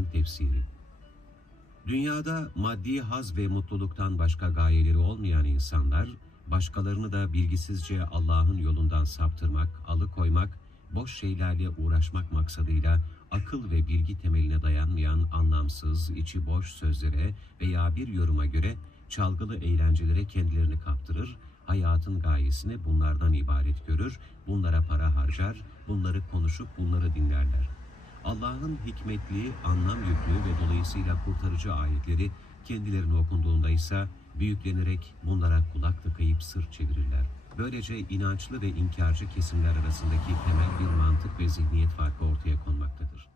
ayetlerin tefsiri. Dünyada maddi haz ve mutluluktan başka gayeleri olmayan insanlar, başkalarını da bilgisizce Allah'ın yolundan saptırmak, alıkoymak, boş şeylerle uğraşmak maksadıyla akıl ve bilgi temeline dayanmayan anlamsız, içi boş sözlere veya bir yoruma göre çalgılı eğlencelere kendilerini kaptırır, hayatın gayesini bunlardan ibaret görür, bunlara para harcar, bunları konuşup bunları dinlerler. Allah'ın hikmetli, anlam yüklü ve dolayısıyla kurtarıcı ayetleri kendilerine okunduğunda ise büyüklenerek bunlara kulak tıkayıp sırt çevirirler. Böylece inançlı ve inkarcı kesimler arasındaki temel bir mantık ve zihniyet farkı ortaya konmaktadır.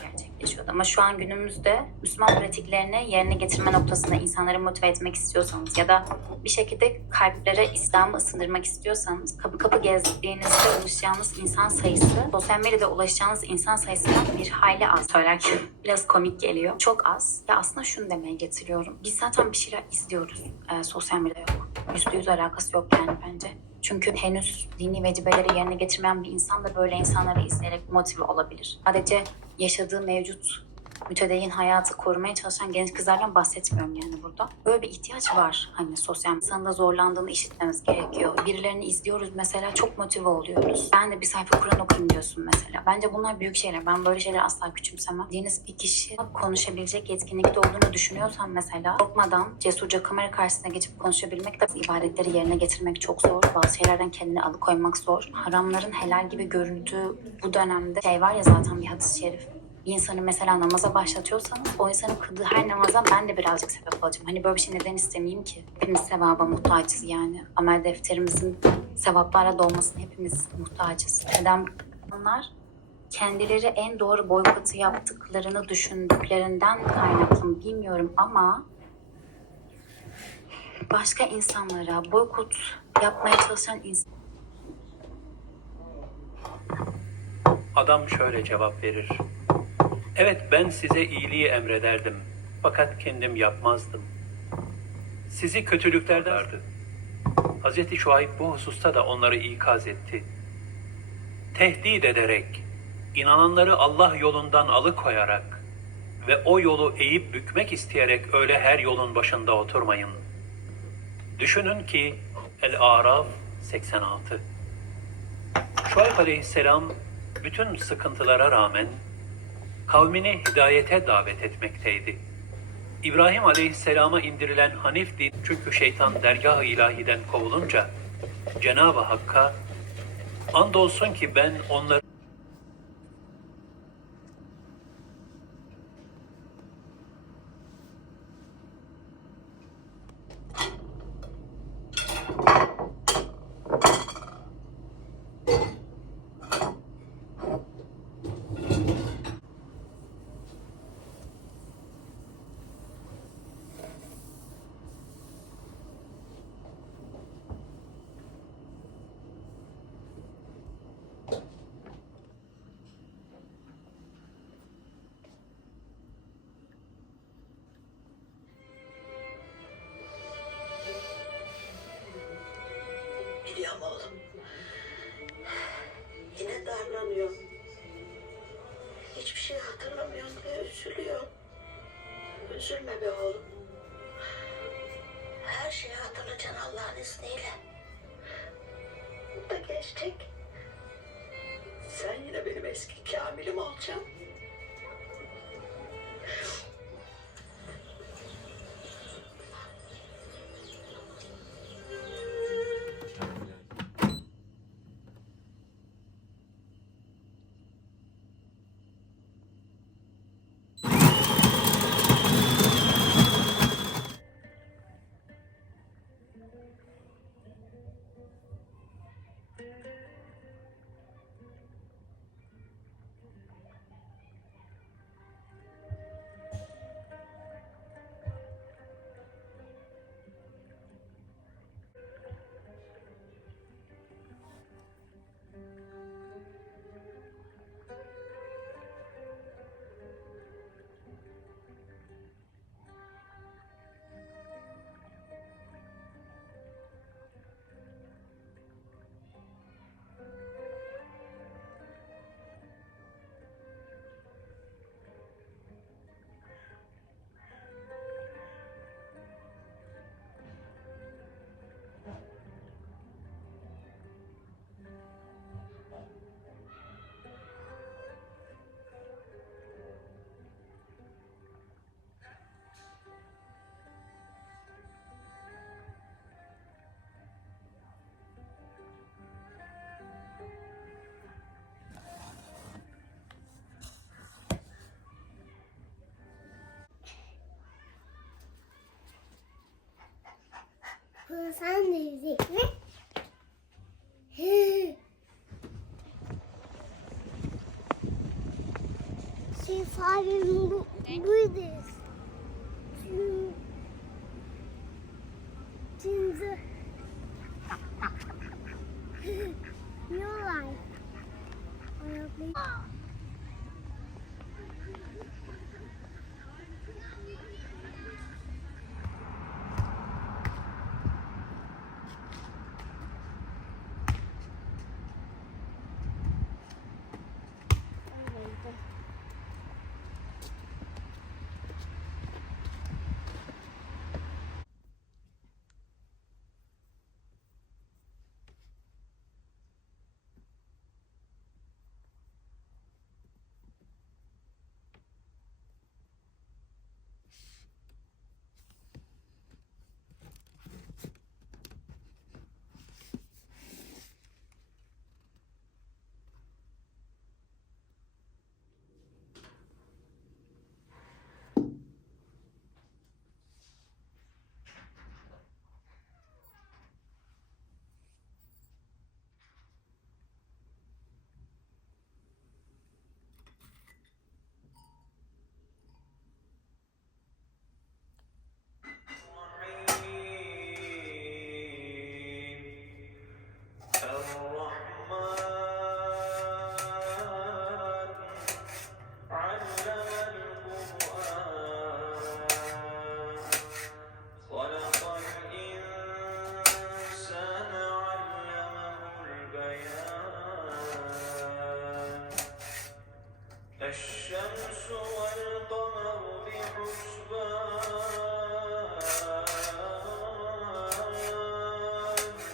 Gerçekleşiyordu. Ama şu an günümüzde Müslüman pratiklerini yerine getirme noktasında insanları motive etmek istiyorsanız ya da bir şekilde kalplere İslam'ı ısındırmak istiyorsanız kapı kapı gezdiğinizde ulaşacağınız insan sayısı sosyal medyada ulaşacağınız insan sayısından bir hayli az. Söylerken biraz komik geliyor. Çok az. Ya aslında şunu demeye getiriyorum. Biz zaten bir şeyler izliyoruz. Sosyal medyada yok. %100 alakası yok yani bence. Çünkü henüz dini vecibeleri yerine getirmeyen bir insan da böyle insanları izleyerek motive olabilir. Sadece yaşadığı mevcut mütedeyyin hayatı korumaya çalışan genç kızlardan bahsetmiyorum yani burada. Böyle bir ihtiyaç var. Hani sosyal insanın da zorlandığını işitmemiz gerekiyor. Birilerini izliyoruz mesela, çok motive oluyoruz. Ben de bir sayfa Kur'an okuyayım diyorsun mesela. Bence bunlar büyük şeyler. Ben böyle şeyleri asla küçümsemem. Deniz bir kişi konuşabilecek yetkinlikte olduğunu düşünüyorsan mesela korkmadan cesurca kamera karşısına geçip konuşabilmek de ibadetleri yerine getirmek çok zor. Bazı şeylerden kendini alıkoymak zor. Haramların helal gibi görüldüğü bu dönemde şey var ya, zaten bir hadis-i şerif. Bir insanı mesela namaza başlatıyorsanız o insanın kıldığı her namaza ben de birazcık sebep olacağım. Hani böyle bir şey neden istemeyeyim ki? Hepimiz sevaba muhtacız yani. Amel defterimizin sevaplarla dolmasına hepimiz muhtacız. Neden onlar kendileri en doğru boykotu yaptıklarını düşündüklerinden kaynaklı mı bilmiyorum ama başka insanlara boykot yapmaya çalışan insan... Adam şöyle cevap verir. Evet, ben size iyiliği emrederdim. Fakat kendim yapmazdım. Sizi kötülüklerden ardı. Hz. Şuayb bu hususta da onları ikaz etti. Tehdit ederek, inananları Allah yolundan alıkoyarak ve o yolu eğip bükmek isteyerek öyle her yolun başında oturmayın. Düşünün ki El-Araf 86. Şuayb aleyhisselam bütün sıkıntılara rağmen kavmini hidayete davet etmekteydi. İbrahim aleyhisselama indirilen Hanif din, çünkü şeytan dergah-ı ilahiden kovulunca Cenab-ı Hakk'a andolsun ki ben onları Biliyorum oğlum. Yine darlanıyor. Hiçbir şey hatırlamıyorsun diye üzülüyor. Üzülme be oğlum. Her şeyi hatırlayacaksın Allah'ın izniyle. Bu da geçecek. Sen yine benim eski Kamil'im olacaksın. Sen de yüzecek mi? Şefabim buradayız. Çünkü yiyorlar. Ayakları. الشمس والقمر بحسبان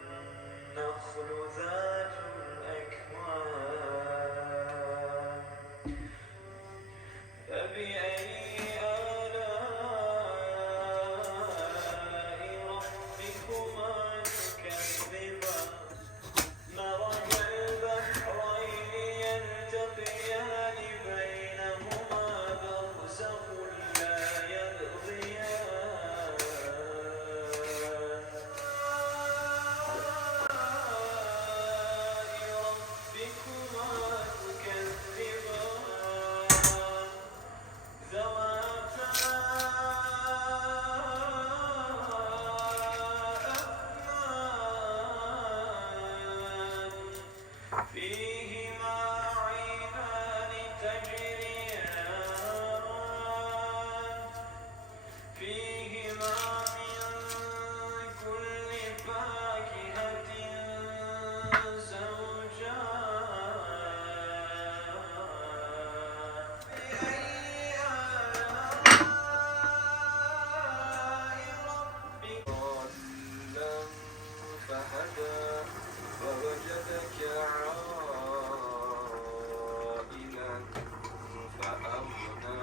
النخل ذات الأكمام فبأي آلاء ربكما تكذبان مرج البحرين يلتقيان بينهما برزخ لا يبغيان ربكما تكذبان ذواتا أفنان فيهما عينان تجريان فيهما من كل فاكهة زوجان فبأي آلاء ربك ضالا فهدى ووجدك عائلا فأغنى